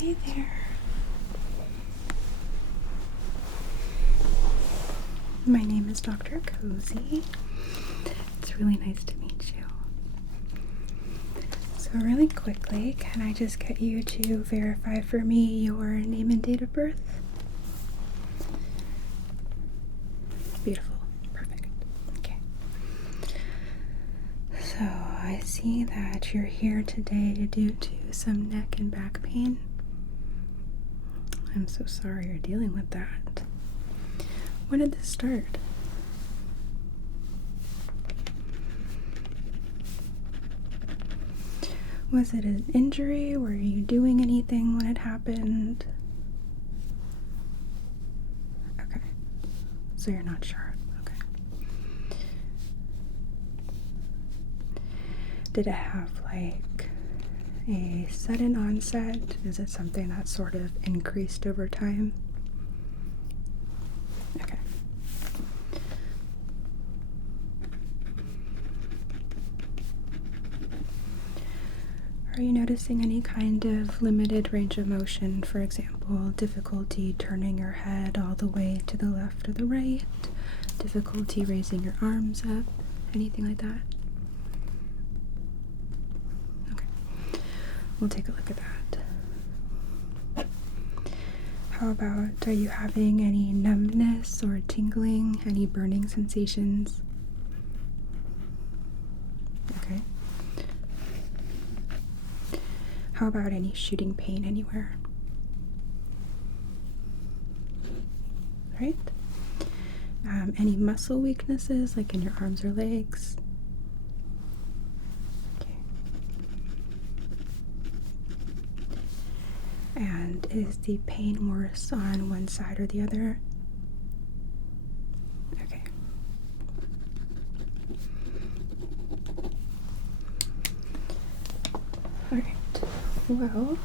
Hey there. My name is Dr. Cozy. It's really nice to meet you. So really quickly, can I just get you to verify for me your name and date of birth? Beautiful. Perfect. Okay. So I see that you're here today due to some neck and back pain. I'm so sorry you're dealing with that. When did this start? Was it an injury? Were you doing anything when it happened? Okay. So you're not sure. Okay. Did it have like a sudden onset? Is it something that sort of increased over time? Okay. Are you noticing any kind of limited range of motion? For example, difficulty turning your head all the way to the left or the right? Difficulty raising your arms up? Anything like that? Okay. We'll take a look at that. How about, are you having any numbness or tingling? Any burning sensations? Okay. How about any shooting pain anywhere? Right? Any muscle weaknesses, like in your arms or legs? Okay. And is the pain worse on one side or the other? Okay. All right. Well,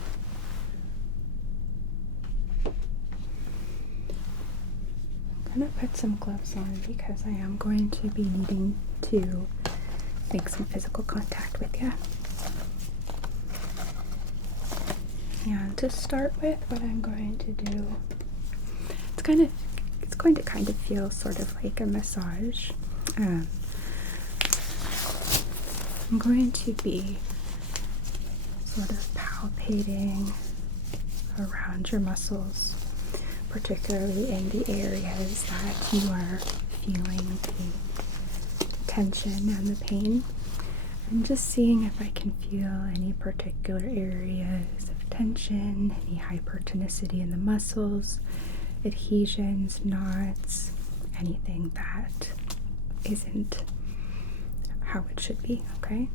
I'm gonna put some gloves on because I am going to be needing to make some physical contact with you. And to start with, what I'm going to do, it's going to kind of feel sort of like a massage. I'm going to be sort of palpating around your muscles, particularly in the areas that you are feeling the tension and the pain. I'm just seeing if I can feel any particular areas of tension, any hypertonicity in the muscles, adhesions, knots, anything that isn't how it should be, okay?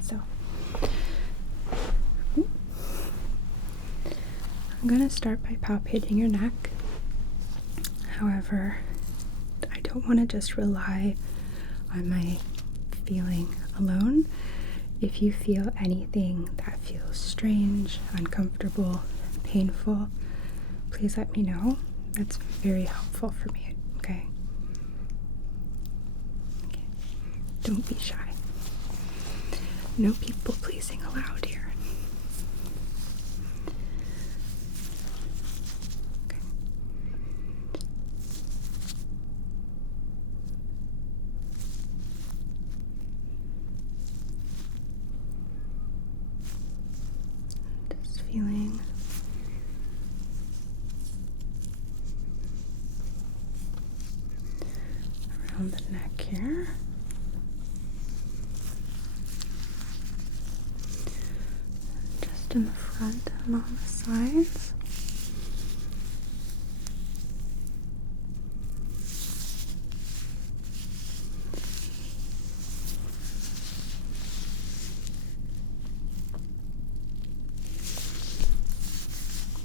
So, I'm going to start by palpating your neck. However, I don't want to just rely on my feeling alone. If you feel anything that feels strange, uncomfortable, painful, please let me know. That's very helpful for me, okay? Okay. Don't be shy. No people pleasing allowed here. Okay. Just feeling around the neck here. Just in the front and on the sides.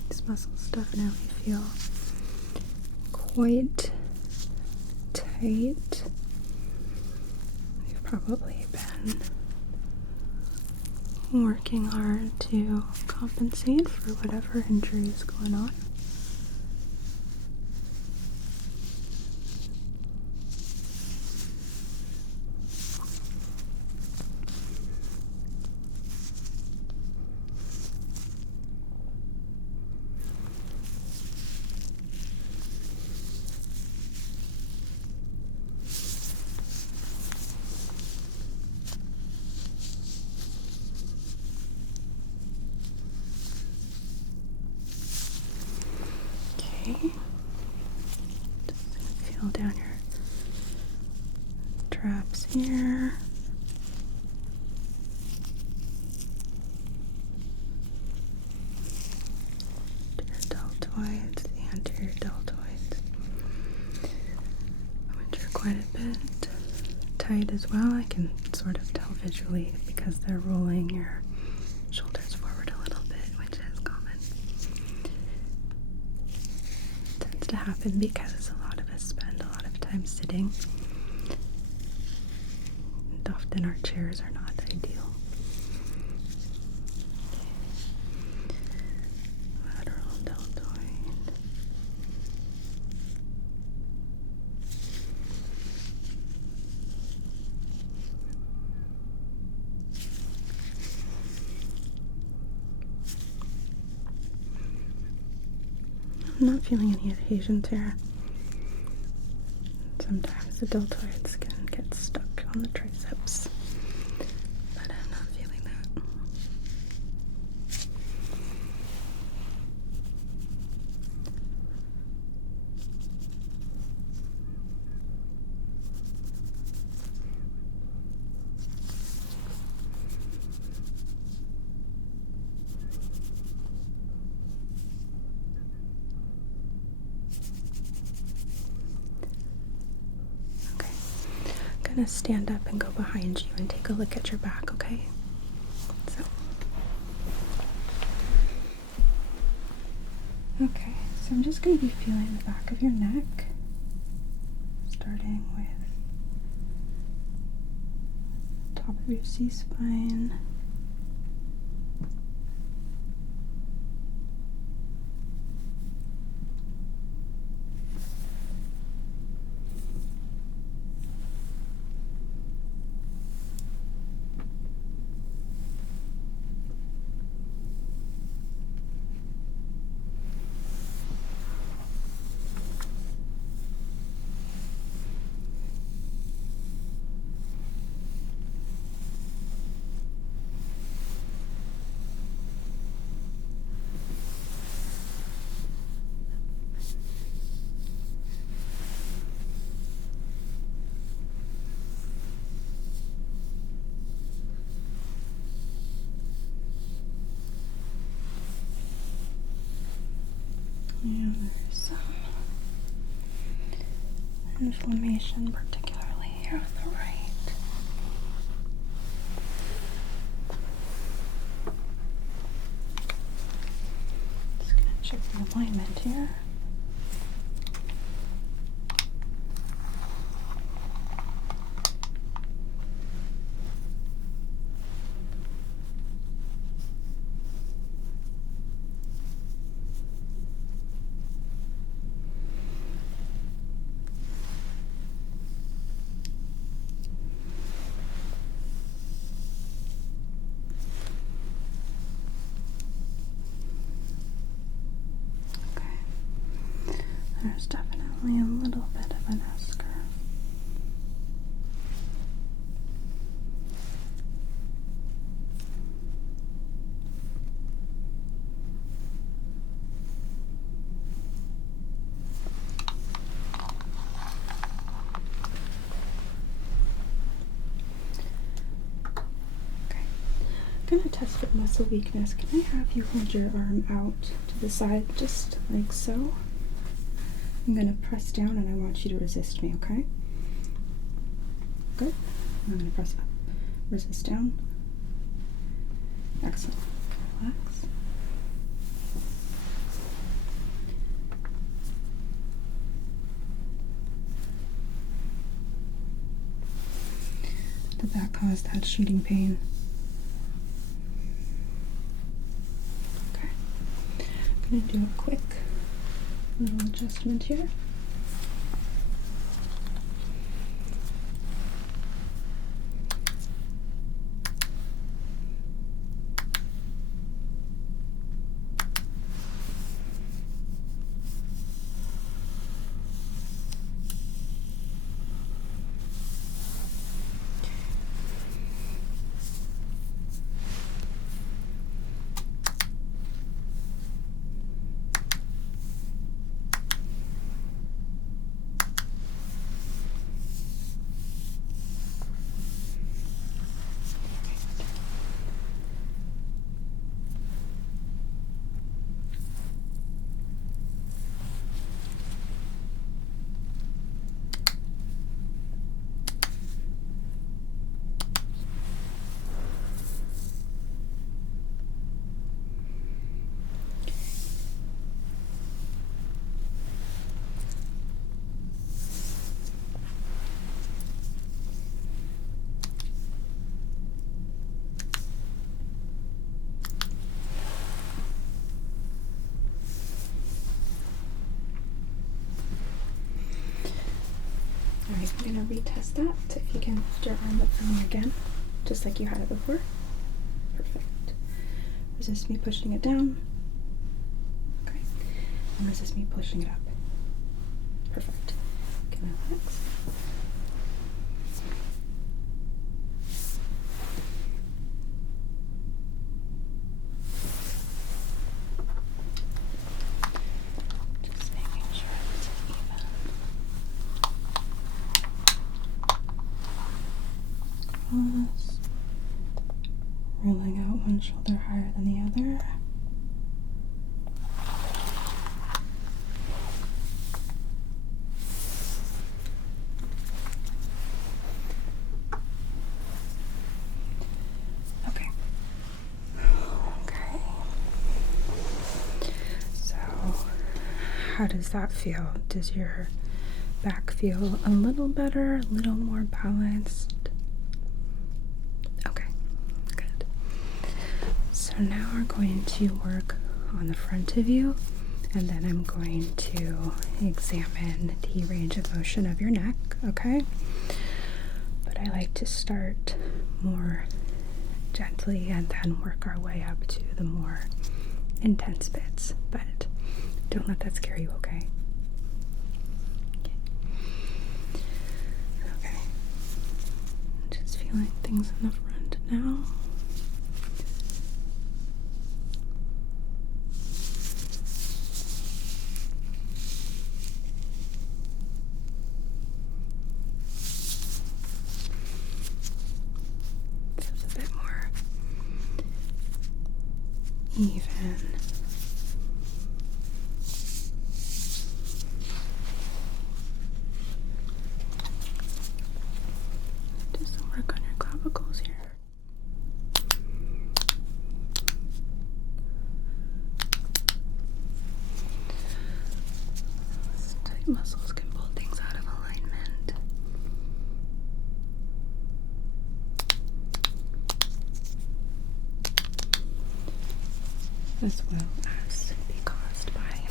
These muscles definitely feel quite tight. You've probably been working hard to compensate for whatever injury is going on. deltoids, the anterior deltoids, which are quite a bit tight as well. I can sort of tell visually because they're rolling your shoulders forward a little bit, which is common. It tends to happen because a lot of us spend a lot of time sitting, and often our chairs are not ideal. Lateral deltoid. I'm not feeling any adhesions here. Sometimes the deltoids can get stuck on the triceps, but I'm not feeling that. Okay, I'm gonna stand up and go behind you and take a look at your back, okay? So, okay, so I'm just gonna be feeling the back of your neck, starting with top of your C-spine. And there's some inflammation, particularly here on the right. Just gonna check the alignment here. There's definitely a little bit of an S-curve. Okay, I'm going to test for muscle weakness. Can I have you hold your arm out to the side, just like so? I'm going to press down and I want you to resist me, okay? Good. I'm going to press up. Resist down. Excellent. Relax. Did that cause that shooting pain? Okay. I'm going to do a quick little adjustment here. test that. If you can lift your arm up and again, just like you had it before. Perfect. Resist me pushing it down. Okay. And resist me pushing it up. Perfect. Can I relax? Just making sure it's even. Cross. Rolling out one shoulder higher than the other. Okay. Okay. So, how does that feel? Does your back feel a little better, a little more balanced? Okay, good. So now we're going to work on the front of you, and then I'm going to examine the range of motion of your neck, okay? But I like to start more gently and then work our way up to the more intense bits, but don't let that scare you, okay? Okay. Just feeling things in the front now. Feels a bit more even. Do some work on your clavicles here. These tight muscles can pull things out of alignment. As well as be caused by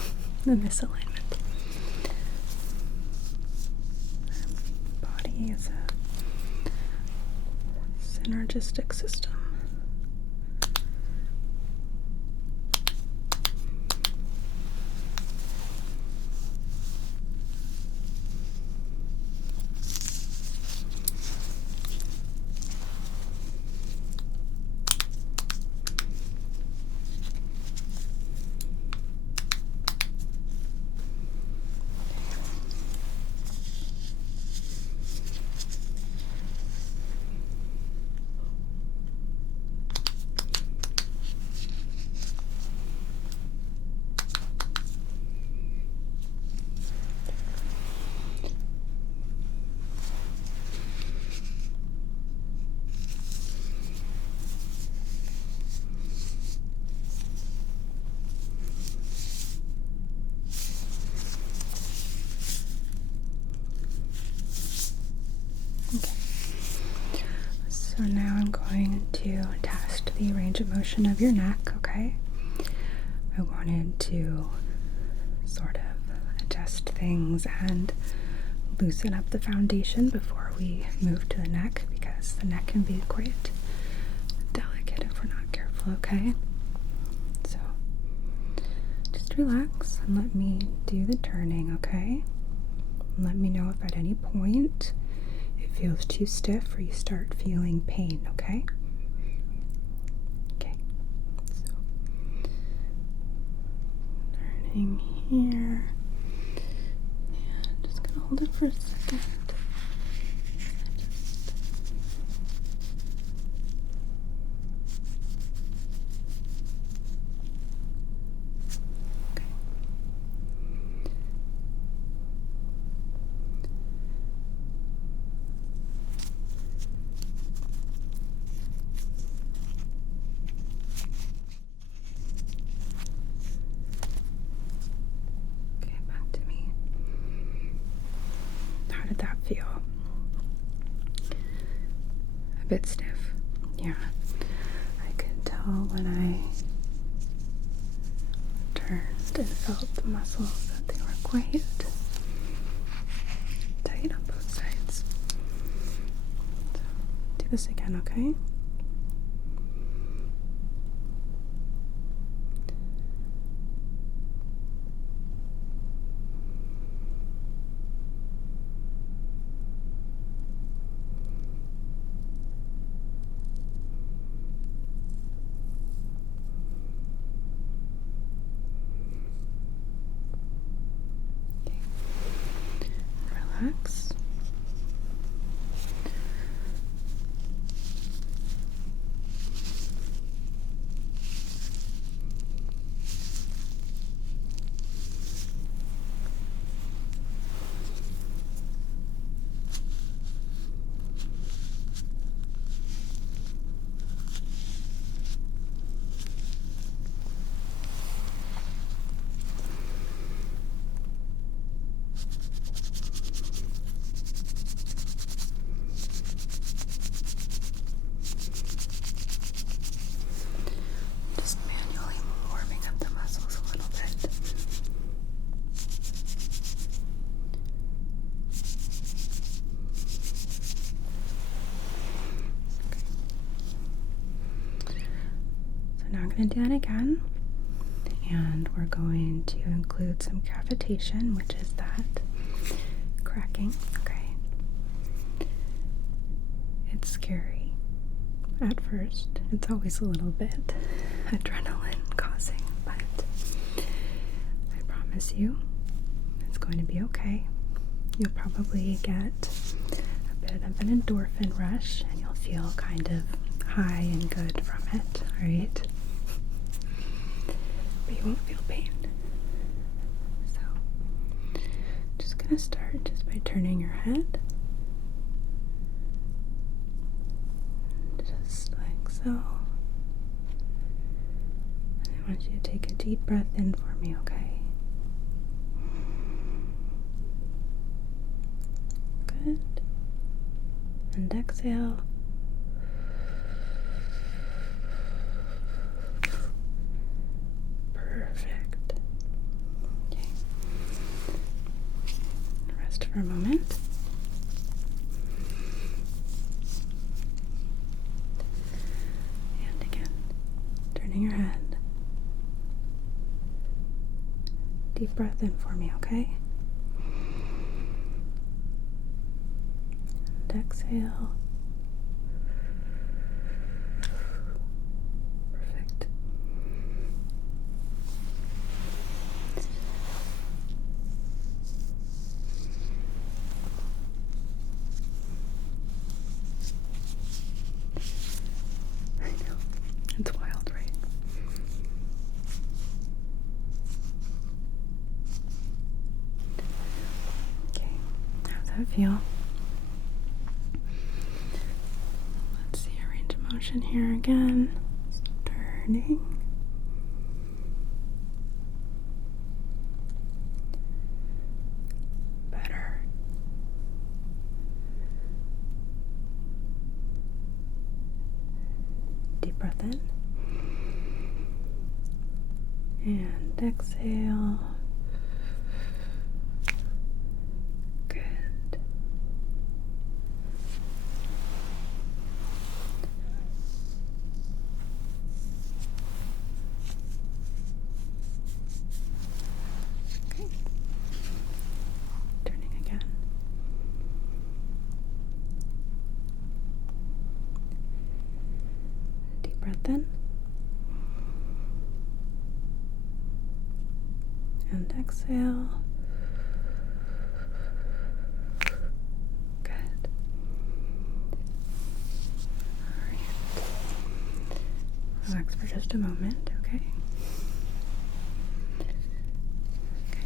the misalignment. Body is a synergistic system. Okay. So now I'm going to test the range of motion of your neck, okay? I wanted to sort of adjust things and loosen up the foundation before we move to the neck, because the neck can be quite delicate if we're not careful, okay? So just relax and let me do the turning, okay? Let me know if at any point it feels too stiff or you start feeling pain, okay? Okay, so turning here, and just gonna hold it for a second. That feel a bit stiff. Yeah, I could tell when I turned and felt the muscles that they were quite tight on both sides. like this again, okay? Relax. Just manually warming up the muscles a little bit. Okay. So now I'm going to do that again, and we're going to include some cavitation, which is that cracking. Okay. It's scary at first. It's always a little bit adrenaline causing, but I promise you it's going to be okay. You'll probably get a bit of an endorphin rush and you'll feel kind of high and good from it, alright? But you won't feel pain. So, just gonna start just by turning your head. Just like so. And I want you to take a deep breath in for me, okay? Good. And exhale. Perfect. Okay. Rest for a moment. And again, turning your head. Deep breath in for me, okay? And exhale. Perfect. I know. It's wild, right? Okay. How's that feel? Let's see your range of motion here again. Turning. Better. Deep breath in. And exhale. Good. Okay. Turning again. Deep breath in. And exhale. Good. Alright. Relax for just a moment, okay? Okay.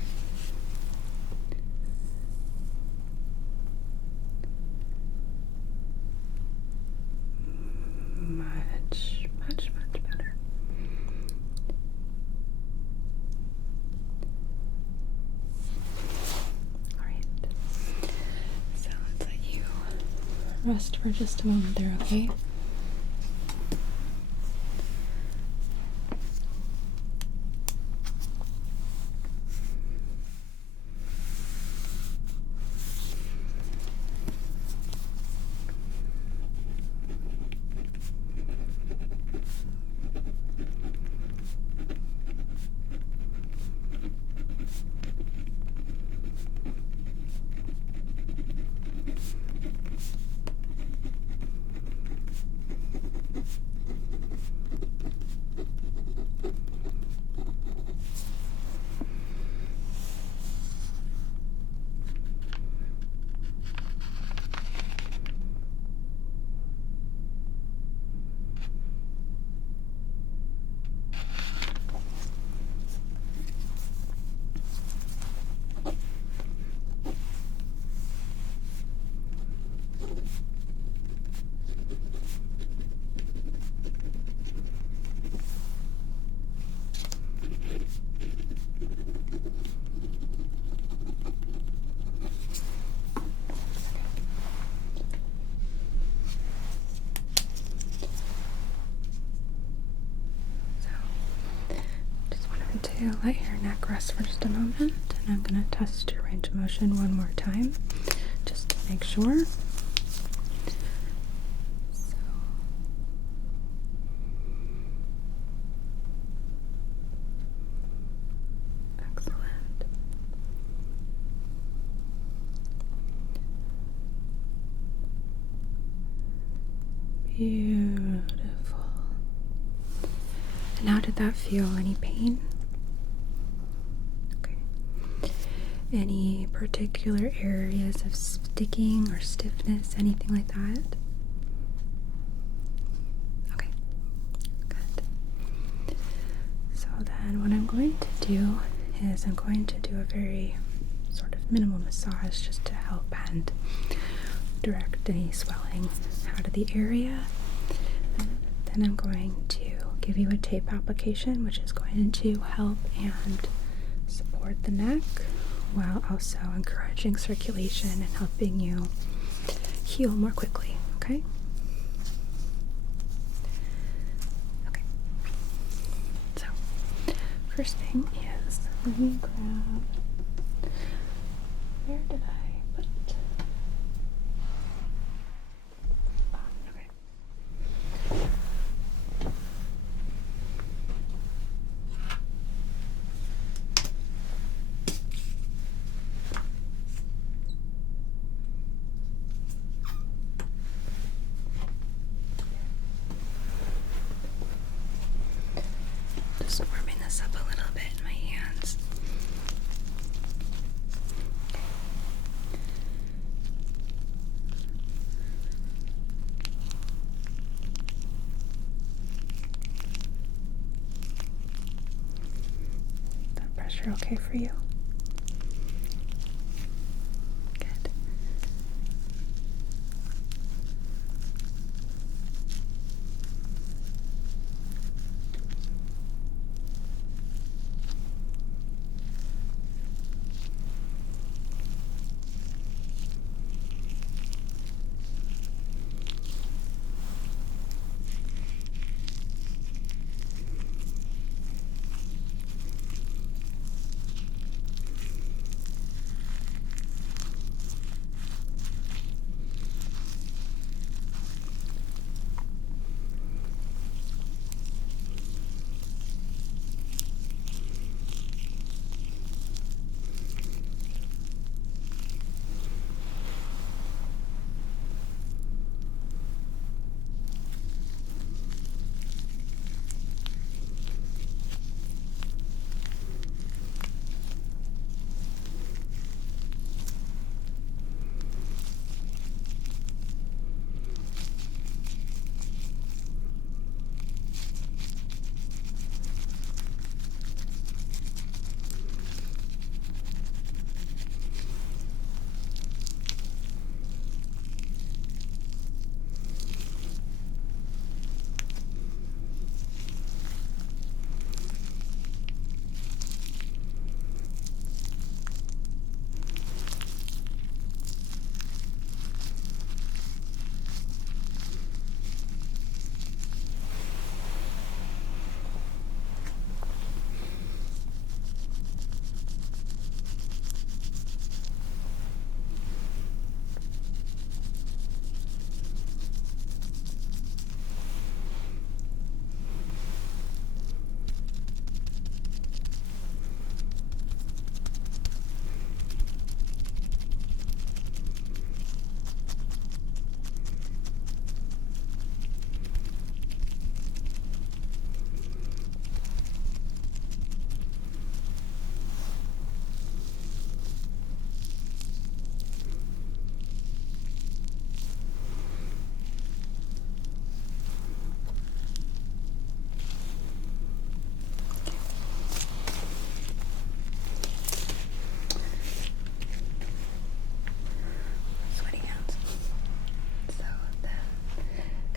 Much better. Alright. So let's let you rest for just a moment there, okay? Okay, I'll let your neck rest for just a moment, and I'm going to test your range of motion one more time, just to make sure. So, excellent. Beautiful. And how did that feel? Any pain? Okay. Any particular areas of sticking or stiffness, anything like that? Okay. Good. So then what I'm going to do is I'm going to do a very sort of minimal massage just to help and direct any swelling out of the area. And then I'm going to give you a tape application, which is going to help and support the neck while also encouraging circulation and helping you heal more quickly. Okay? Okay. So, first thing is, let me grab, where did I put it? Okay. Just warming this up a little bit in my hands. That pressure okay for you? Good.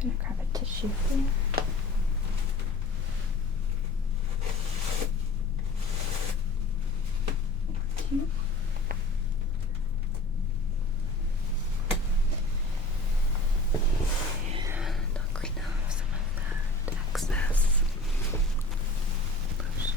Gonna grab a tissue for you. And I'll clean off some of that excess lotion.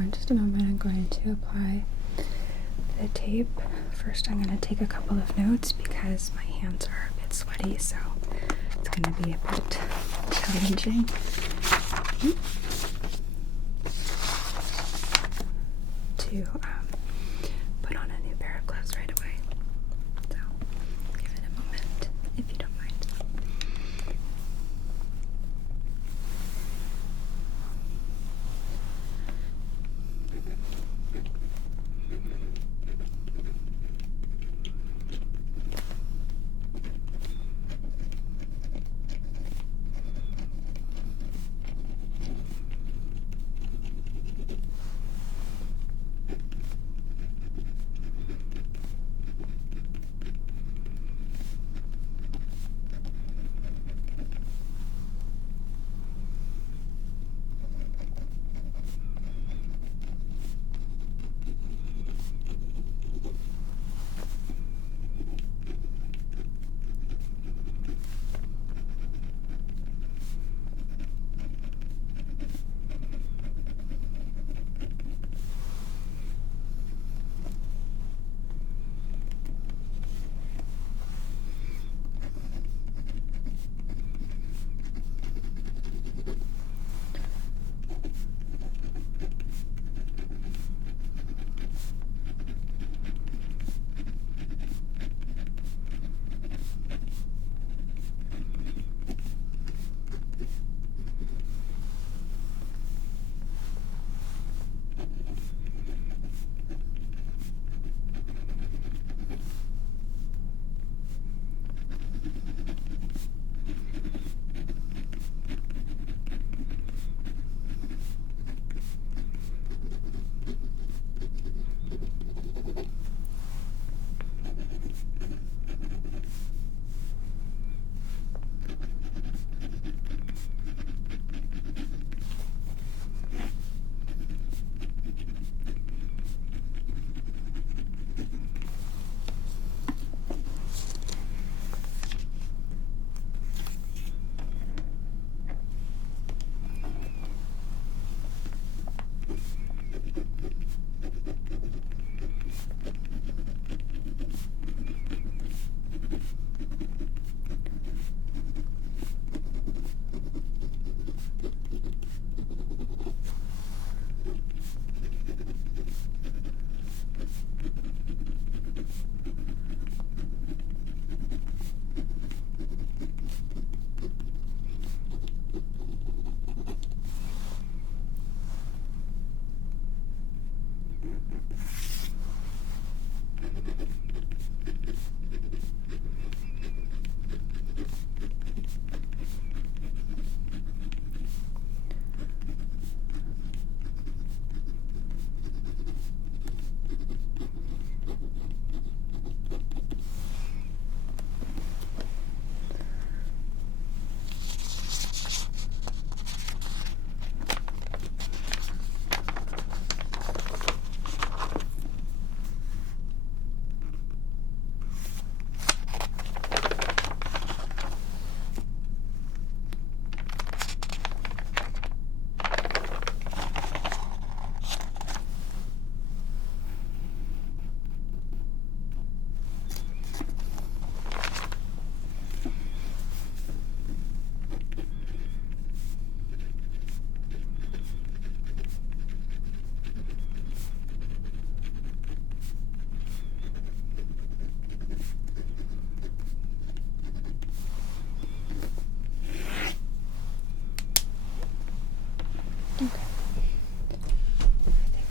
in just a moment, I'm going to apply the tape. First, I'm going to take a couple of notes because my hands are a bit sweaty, so it's going to be a bit challenging. To put on a new pair of gloves right away. So, give it a moment if you don't mind.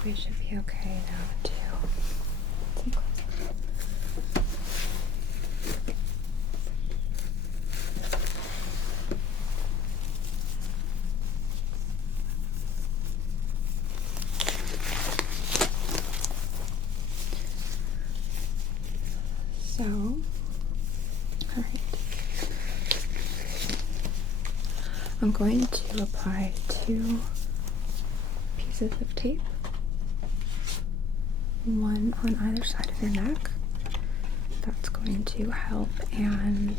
We should be okay now, too. So, alright. I'm going to apply 2 pieces of tape. One on either side of your neck. That's going to help and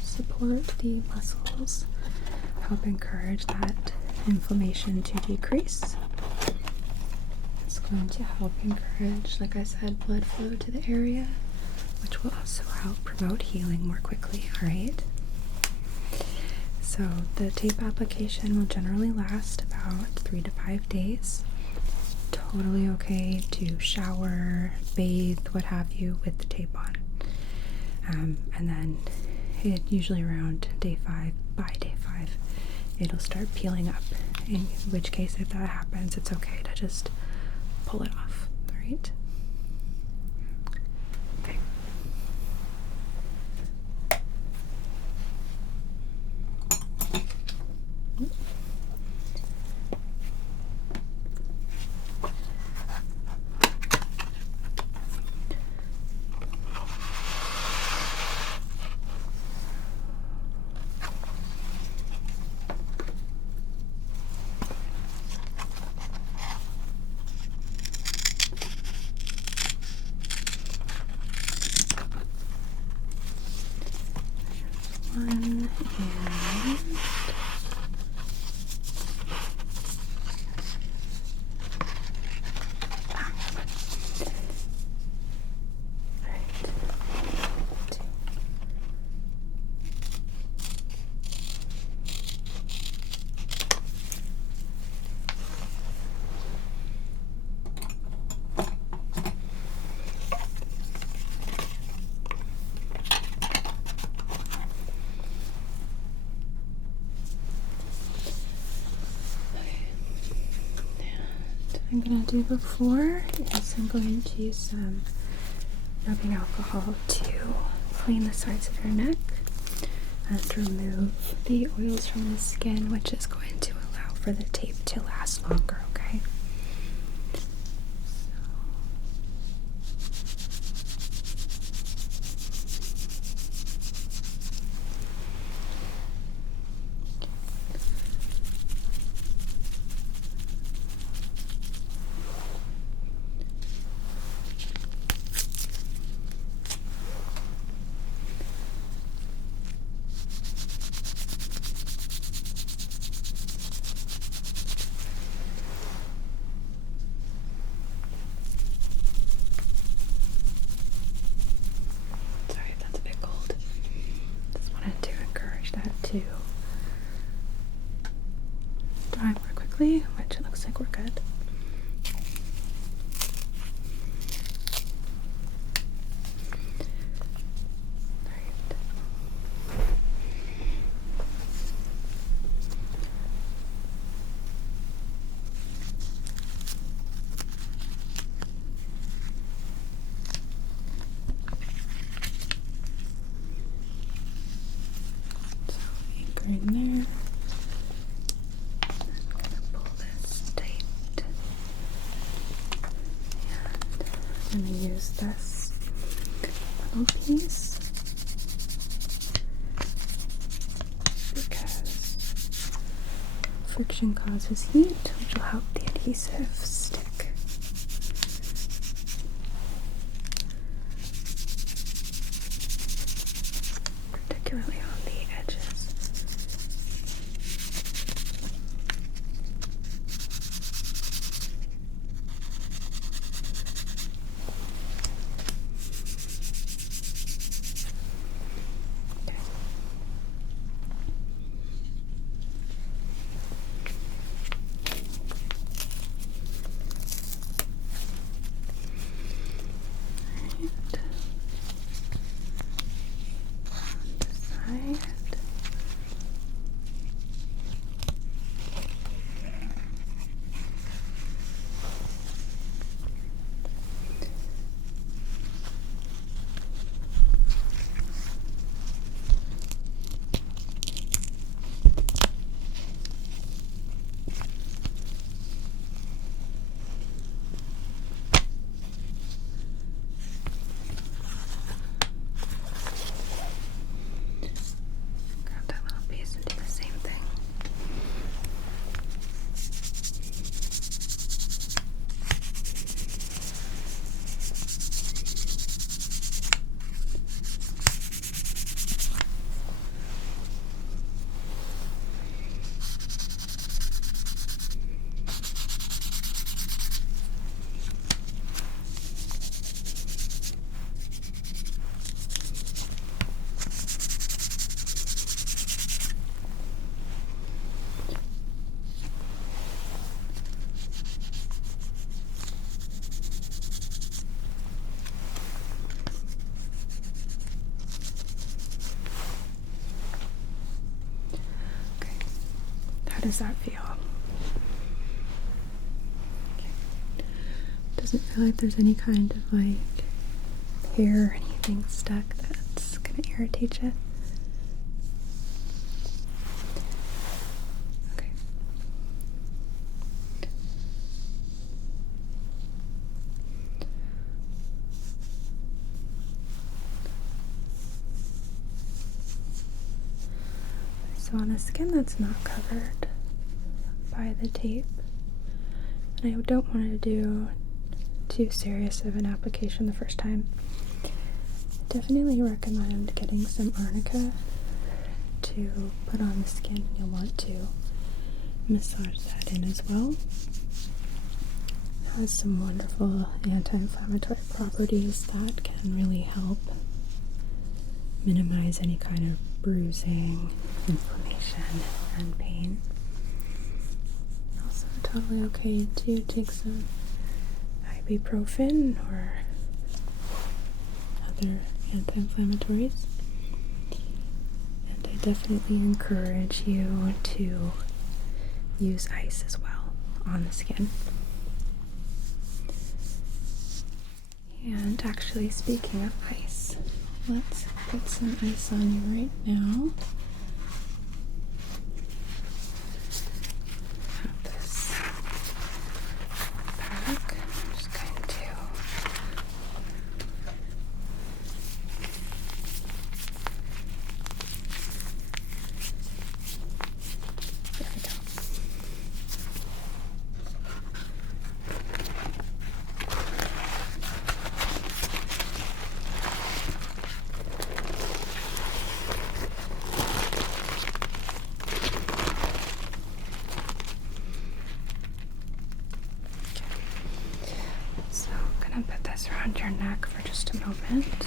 support the muscles, help encourage that inflammation to decrease. It's going to help encourage, like I said, blood flow to the area, which will also help promote healing more quickly, alright? So the tape application will generally last about 3 to 5 days. Totally okay to shower, bathe, what have you, with the tape on. And then usually around day 5, by day 5, it'll start peeling up. In which case, if that happens, it's okay to just pull it off, right? Okay. One and I'm going to do before is I'm going to use some rubbing alcohol to clean the sides of your neck and remove the oils from the skin, which is going to allow for the tape to last longer, okay? To dry more quickly, which it looks like we're good. In there. I'm gonna pull this tight. And I'm gonna use this little piece because friction causes heat, which will help the adhesive stick. Particularly on the edges. does that feel? Okay. Doesn't feel like there's any kind of like hair or anything stuck that's gonna irritate you? Okay. So on the skin that's not covered by the tape, and I don't want to do too serious of an application the first time, definitely recommend getting some arnica to put on the skin. You'll want to massage that in as well. It has some wonderful anti-inflammatory properties that can really help minimize any kind of bruising, inflammation, and pain. Also totally okay to take some ibuprofen or other anti-inflammatories. And I definitely encourage you to use ice as well on the skin. And actually, speaking of ice, let's put some ice on you right now. Have this pack. I'm just going to there we go. So I'm gonna put this around your neck for just a moment.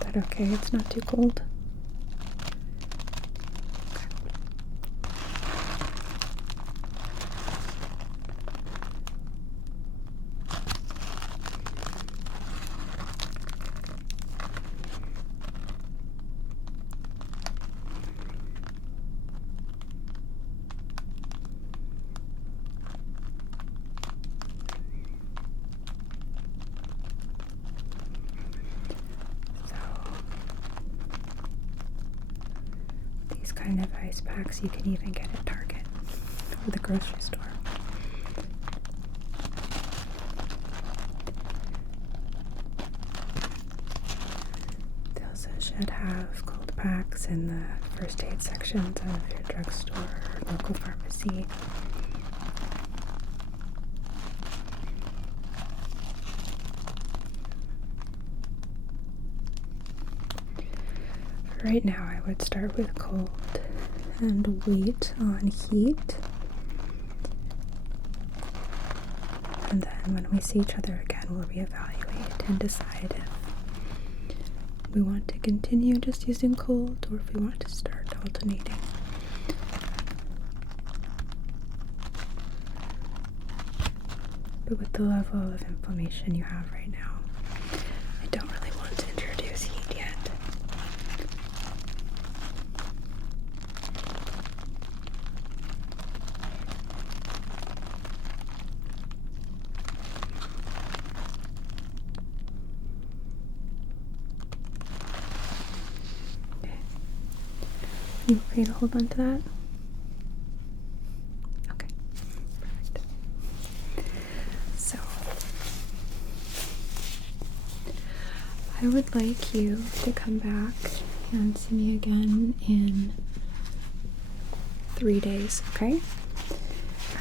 Is that okay? It's not too cold. These kind of ice packs you can even get at Target or the grocery store. They also should have cold packs in the first aid sections of your drugstore or local pharmacy. Right now, I would start with cold and wait on heat. And then when we see each other again, we'll reevaluate and decide if we want to continue just using cold or if we want to start alternating. But with the level of inflammation you have right now, I don't really want to introduce heat yet. You okay to hold on to that? Okay, perfect. So, I would like you to come back and see me again in 3 days, okay?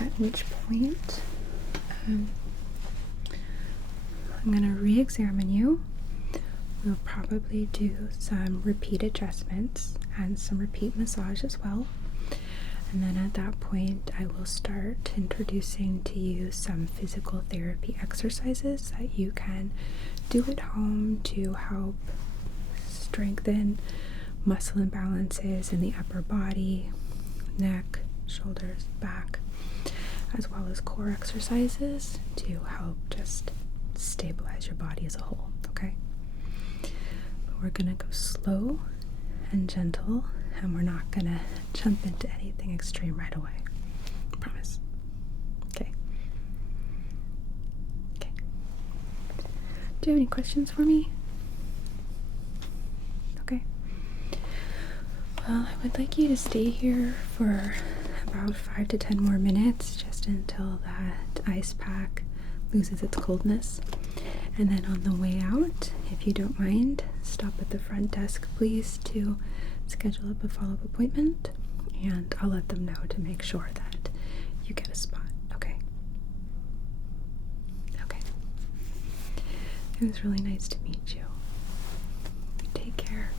At which point, I'm going to re-examine you. We'll probably do some repeat adjustments and some repeat massage as well. And then at that point, I will start introducing to you some physical therapy exercises that you can do at home to help strengthen muscle imbalances in the upper body, neck, shoulders, back, as well as core exercises to help just stabilize your body as a whole, okay? But we're gonna go slow and gentle, and we're not gonna jump into anything extreme right away. Promise. Okay. Okay. Do you have any questions for me? Okay. Well, I would like you to stay here for about 5 to 10 more minutes, just until that ice pack loses its coldness. And then on the way out, if you don't mind, stop at the front desk, please, to schedule up a follow-up appointment, and I'll let them know to make sure that you get a spot, okay? Okay. It was really nice to meet you. Take care.